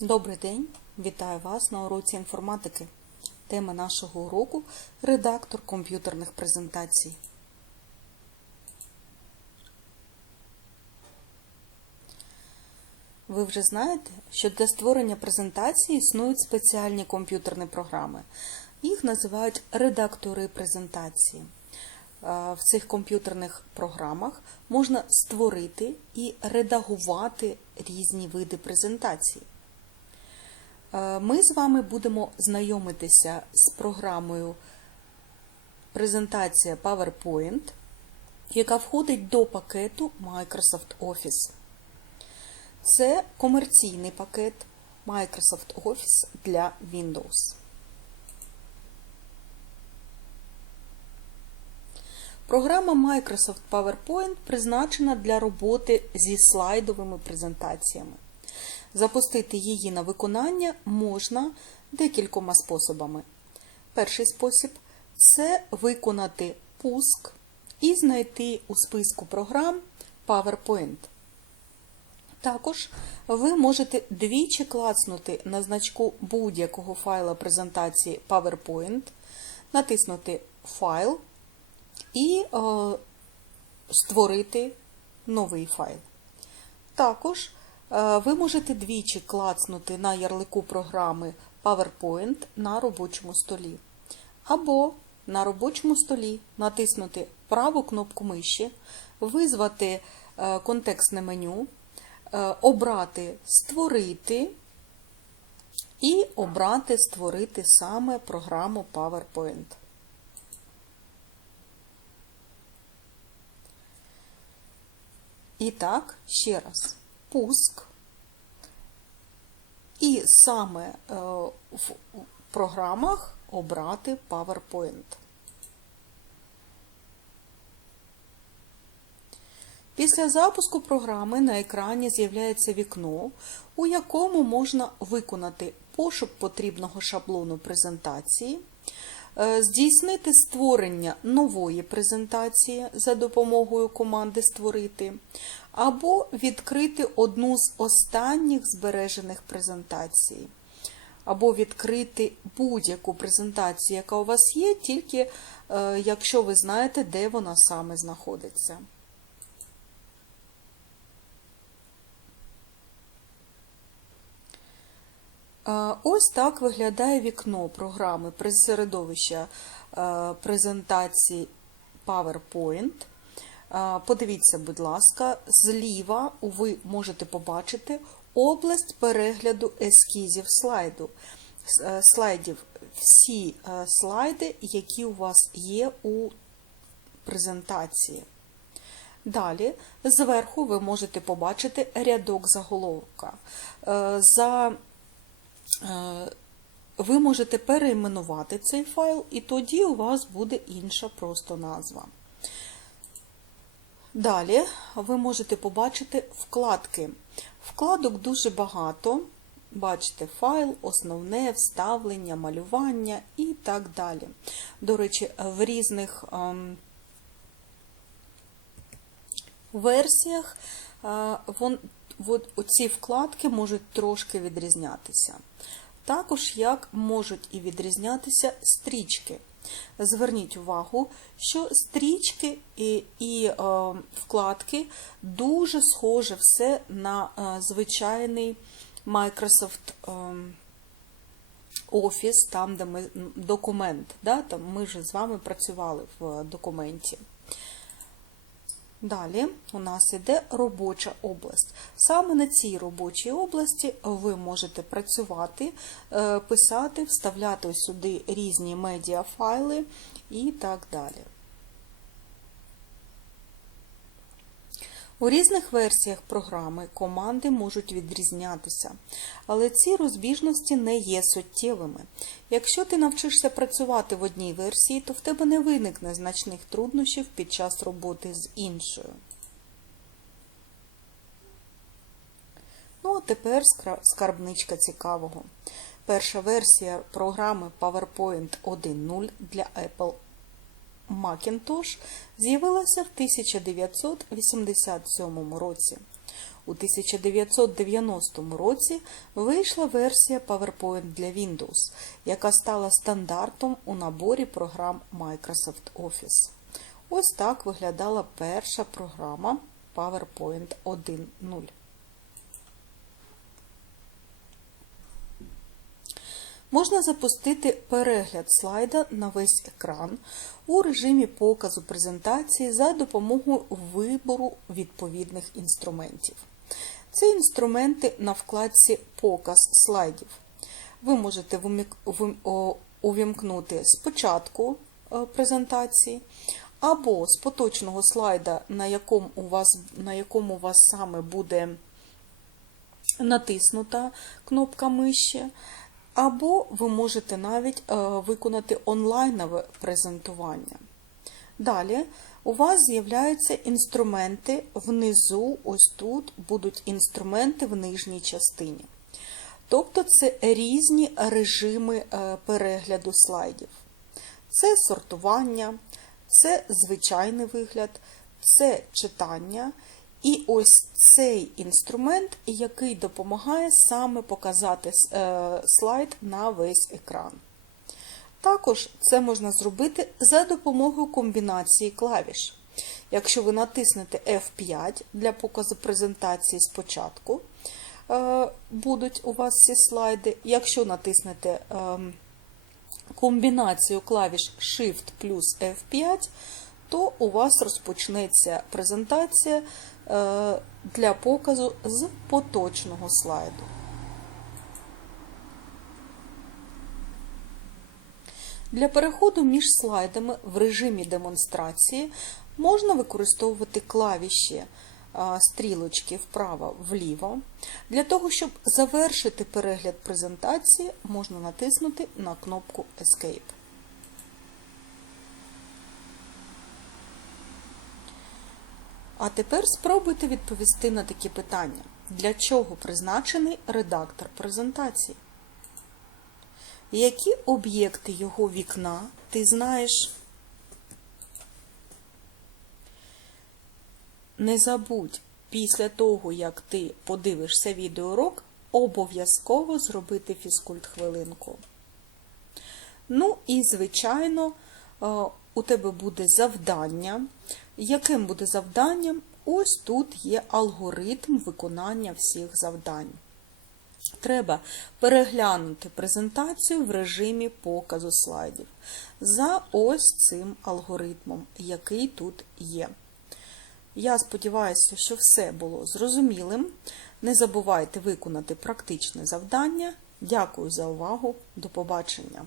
Добрий день! Вітаю вас на уроці інформатики. Тема нашого уроку редактор комп'ютерних презентацій. Ви вже знаєте, що для створення презентації існують спеціальні комп'ютерні програми. Їх називають редактори презентації. В цих комп'ютерних програмах можна створити і редагувати різні види презентацій. Е, Ми з вами будемо знайомитися з програмою презентація PowerPoint, яка входить до пакету Microsoft Office. Це комерційний пакет Microsoft Office для Windows. Програма Microsoft PowerPoint призначена для роботи зі слайдовими презентаціями. Запустити її на виконання можна декількома способами. Перший спосіб це виконати пуск і знайти у списку програм PowerPoint. Також ви можете двічі клацнути на значку будь-якого файла презентації PowerPoint, натиснути Файл і е, створити новий файл. Також ви можете двічі клацнути на ярлику програми PowerPoint на робочому столі. Або на робочому столі натиснути праву кнопку миші, визвати е, контекстне меню, е, обрати Створити і обрати Створити саме програму PowerPoint. І так, ще раз, пуск. І саме е, в програмах обрати PowerPoint. Після запуску програми на екрані з'являється вікно, у якому можна виконати пошук потрібного шаблону презентації, здійснити створення нової презентації за допомогою команди Створити, або відкрити одну з останніх збережених презентацій, або відкрити будь-яку презентацію, яка у вас є, тільки е, якщо ви знаєте, де вона саме знаходиться. Ось так виглядає вікно програми середовища е, презентації PowerPoint. Е, Подивіться, будь ласка, зліва ви можете побачити область перегляду ескізів слайду. слайдів. Всі слайди, які у вас є у презентації. Далі, зверху ви можете побачити рядок заголовка. За ви можете перейменувати цей файл, і тоді у вас буде інша просто назва. Далі ви можете побачити вкладки. Вкладок дуже багато. Бачите, файл, основне, вставлення, малювання і так далі. До речі, в різних ем, версіях е, от, оці вкладки можуть трошки відрізнятися. Також як можуть і відрізнятися стрічки. Зверніть увагу, що стрічки і і е, вкладки дуже схоже все на е, звичайний Microsoft е, Office, там, де ми документ. Да? Там Ми вже з вами працювали в документі. Далі у нас іде робоча область. Саме на цій робочій області ви можете працювати, е, писати, вставляти сюди різні медіафайли і так далі. У різних версіях програми команди можуть відрізнятися, але ці розбіжності не є суттєвими. Якщо ти навчишся працювати в одній версії, то в тебе не виникне значних труднощів під час роботи з іншою. Ну, а тепер скарбничка цікавого. Перша версія програми PowerPoint 1.0 для Apple Macintosh з'явилася в 1987 році. У 1990 році вийшла версія PowerPoint для Windows, яка стала стандартом у наборі програм Microsoft Office. Ось так виглядала перша програма PowerPoint 1.0. Можна запустити перегляд слайда на весь екран у режимі показу презентації за допомогою вибору відповідних інструментів. Це інструменти на вкладці Показ слайдів. Ви можете увімкнути спочатку е, презентації, або з поточного слайда, на якому у вас, на якому у вас саме буде натиснута кнопка миші, або ви можете навіть е, виконати онлайнове презентування. Далі у вас з'являються інструменти внизу, ось тут будуть інструменти в нижній частині. Тобто це різні режими е, перегляду слайдів. Це сортування, це звичайний вигляд, це читання. І ось цей інструмент, який допомагає саме показати е, слайд на весь екран. Також це можна зробити за допомогою комбінації клавіш. Якщо ви натиснете F5 для показу презентації спочатку, е, будуть у вас ці слайди. Якщо натиснете ем, комбінацію клавіш Shift плюс F5, то у вас розпочнеться презентація для показу з поточного слайду. Для переходу між слайдами в режимі демонстрації можна використовувати клавіші стрілочки вправо-вліво. Для того, щоб завершити перегляд презентації, можна натиснути на кнопку Escape. А тепер спробуйте відповісти на такі питання. Для чого призначений редактор презентації? Які об'єкти його вікна ти знаєш? Не забудь, після того, як ти подивишся відеоурок, обов'язково зробити фізкульт-хвилинку. Ну і, звичайно, у тебе буде завдання. Яким буде завданням? Ось тут є алгоритм виконання всіх завдань. Треба переглянути презентацію в режимі показу слайдів за ось цим алгоритмом, який тут є. Я сподіваюся, що все було зрозумілим. Не забувайте виконати практичне завдання. Дякую за увагу. До побачення!